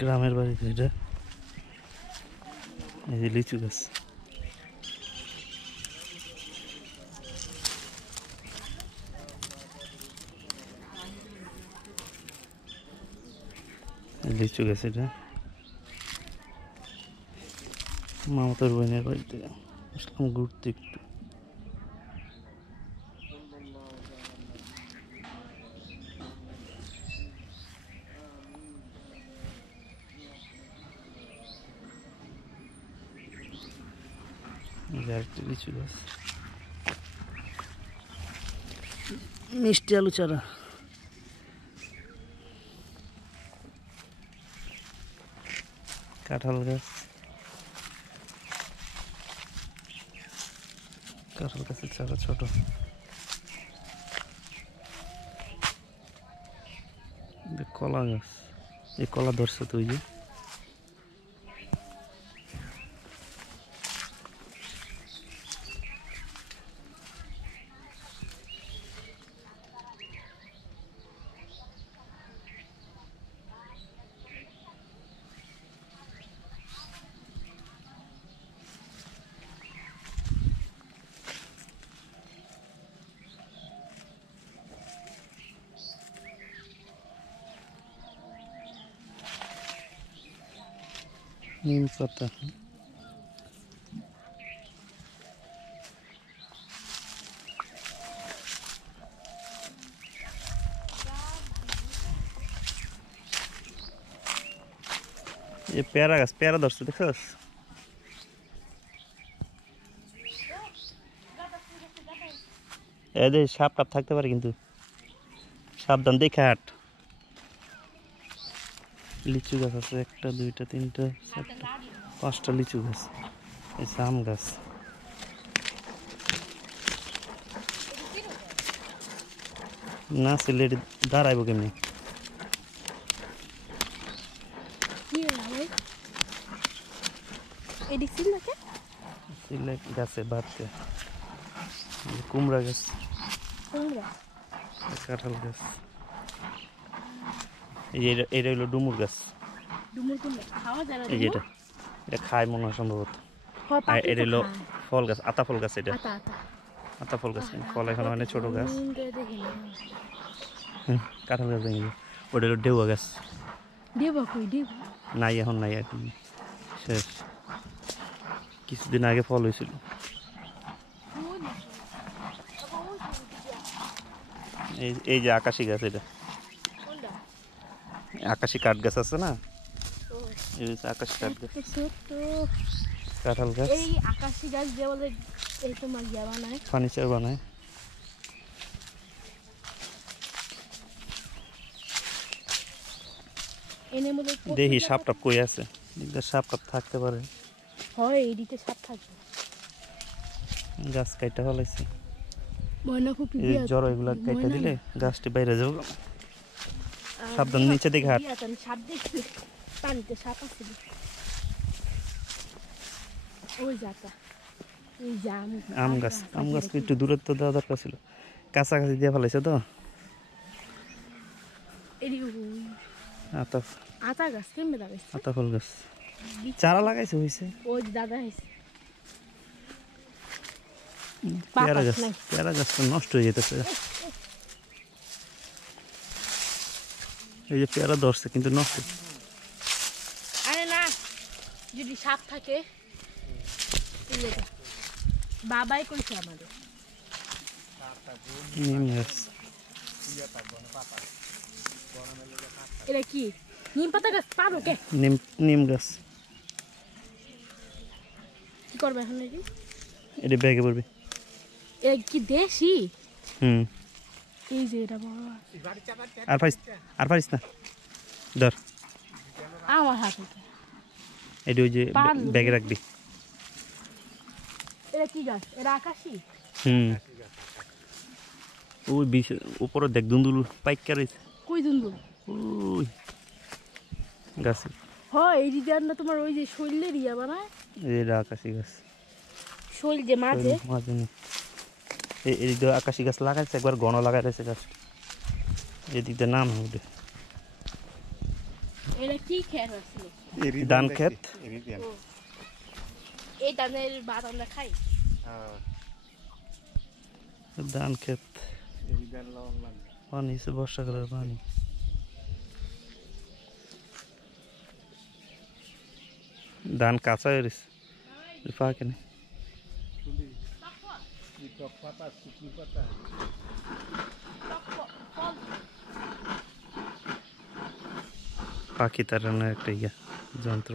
গ্রামের বাড়িতে এটা এই যে লিচু গাছ লিচু গাছ এটা মামাতার বোনের বাড়িতে আসলাম ঘুরতে একটু লিচু গাছ মিষ্টি আলু চারা কাঁঠাল গাছ কাঁঠাল গাছের চারা ছোট কলা গাছ এই কলা ধরছে তো ওই যে नीम पत्ता ये प्यारा गाছ प्यारा धरছে দেখছস এ দে সাপ টাপ থাকতে পারে কিন্তু সাবধান দেখে হাট লিচু গাছ আছে একটা দুইটা তিনটা চারটা পাঁচটা লিচু গাছ এই আম গাছ না সিলেট দাঁড়াইব কেমনি সিলেট গাছে বাড়তে কুমড়া গাছ কাঁঠাল গাছ এটা হলো ডুমুর গাছ এই যেটা এটা খায় মনে হয় সম্ভবত এটা হলো ফল গাছ আতা ফল গাছ এটা আতা ফল গাছ ফল এখন মানে ছোট গাছ কাঁঠাল গাছ ভেঙে ওটা হলো ডেউয়া গাছ নাই এখন নাই এখন শেষ কিছুদিন আগে ফল হয়েছিল এই যে আকাশি গাছ এটা আকাশি কাঠ গাছ আছে না এই যে আকাশি কাঠ গাছ কাঁঠাল গাছ এই আকাশি গাছ দিয়ে বলে এই তো মাগিয়া বানায় ফার্নিচার বানায় দেখি সাপ টাপ কই আছে সাপ টাপ থাকতে পারে হয় এইদিকে সাপ থাকবে গাছ কাইটা ফলাইছে এই জড় এগুলা কাইটা দিলে গাছটি বাইরে যাবে সাবধান নিচে দেখে হাট সাপ দেখছি পানিতে সাপ আছে ওই জায়গা এই জাম আম গাছ একটু দূরত্ব দেওয়া দরকার ছিল কাছাকাছি দিয়ে ফেলাইছে তো আতা গাছ কেমনে লাগাইছে আতা ফল গাছ চারা লাগাইছে হইছে ওই দাদা হইছে পেয়ারা গাছ তো নষ্ট হয়ে যেতেছে এই যে পেয়ারা ধরছে কিন্তু নষ্ট আরে না যদি সাপ থাকে বাবাই কইছে আমাদের নিম গাছ এটা কি নিম পাতা গাছ পাবো কে নিম গাছ কি করবে এখন এটি এটা ব্যাগে পড়বে এটা কি দেশি হুম এই যে এটা বড় আর পারিস না ধর আমার হাতে এটা ওই যে ব্যাগে রাখবি এটা কি গাছ এটা আকাশি হুম ওই উপরে দেখ দুন্দুল পাইকা রয়েছে কই দুন্দুল ওই গাছে হয় এই ডিজাইন না তোমার ওই যে শৈলের ইয়া বানায় এটা আকাশি গাছ শৈল যে মাঝে মাঝে নেই এদিক দিয়ে আকাশি গাছ লাগাইছে একবার ঘন লাগাই রয়েছে গাছ এদিক দিয়ে নাম উঠে এটা কি খেত আসছিল ধান ক্ষেত এই ধানের ভাত আমরা খাই ধান ক্ষেত পানি বর্ষাকালের পানি ধান কাঁচা হয়ে গেছে পাকে নেই পাখি তাড়ানোর একটা যন্ত্র